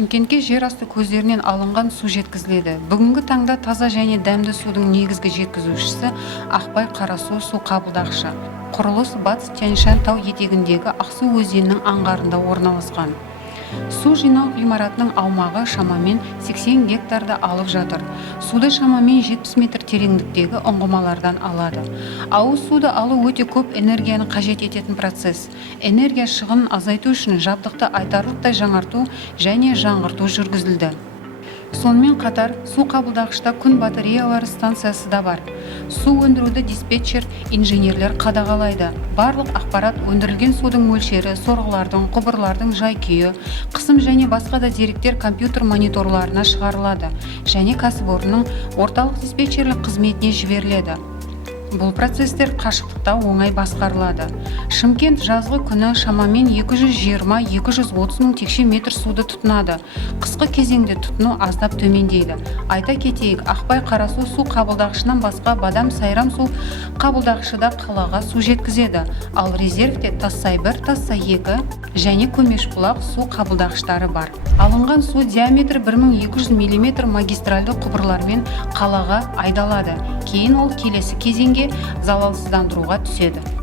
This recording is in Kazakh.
Шымкентке жер асты көздерінен алынған су жеткізіледі. Бүгінгі таңда таза және дәмді судың негізгі жеткізушісі Ақбай Қарасу су қабылдағышы. Құрылыс Батыс Тянь-Шань тау етегіндегі Ақсу өзенінің аңғарында орналасқан. Су жинау ғимаратының аумағы шамамен 80 гектарды алып жатыр. Суды шамамен 70 метр тереңдіктегі ұңғымалардан алады. Ауыз суды алу өте көп энергияны қажет ететін процесс. Энергия шығынын азайту үшін жабдықты айтарлықтай жаңарту және жаңғырту жүргізілді. Сонымен қатар су қабылдағышта күн батареялары станциясы да бар. Су өндіруді диспетчер, инженерлер қадағалайды. Барлық ақпарат өндірілген судың мөлшері, сорғылардың, құбырлардың жай-күйі, қысым және басқа да деректер компьютер мониторларына шығарылады және кәсіпорынның орталық диспетчерлік қызметіне жіберіледі. Бұл процесстер қашықтықта оңай басқарылады. Шымкент жазғы күні шамамен 220-230 мың текше метр суды тұтынады. Қысқы кезеңде тұтыну аздап төмендейді. Айта кетейік, Ақбай Қарасу су қабылдағышынан басқа Бадам Сайрам су қабылдағышы да қалаға су жеткізеді. Ал резервте Тассай 1, Тассай 2 және Көмешбұлақ су қабылдағыштары бар. Алынған су диаметрі 1200 мм магистральды құбырлармен қалаға айдалады. Кейін ол келесі кезеңге залалсыздандыруға түседі.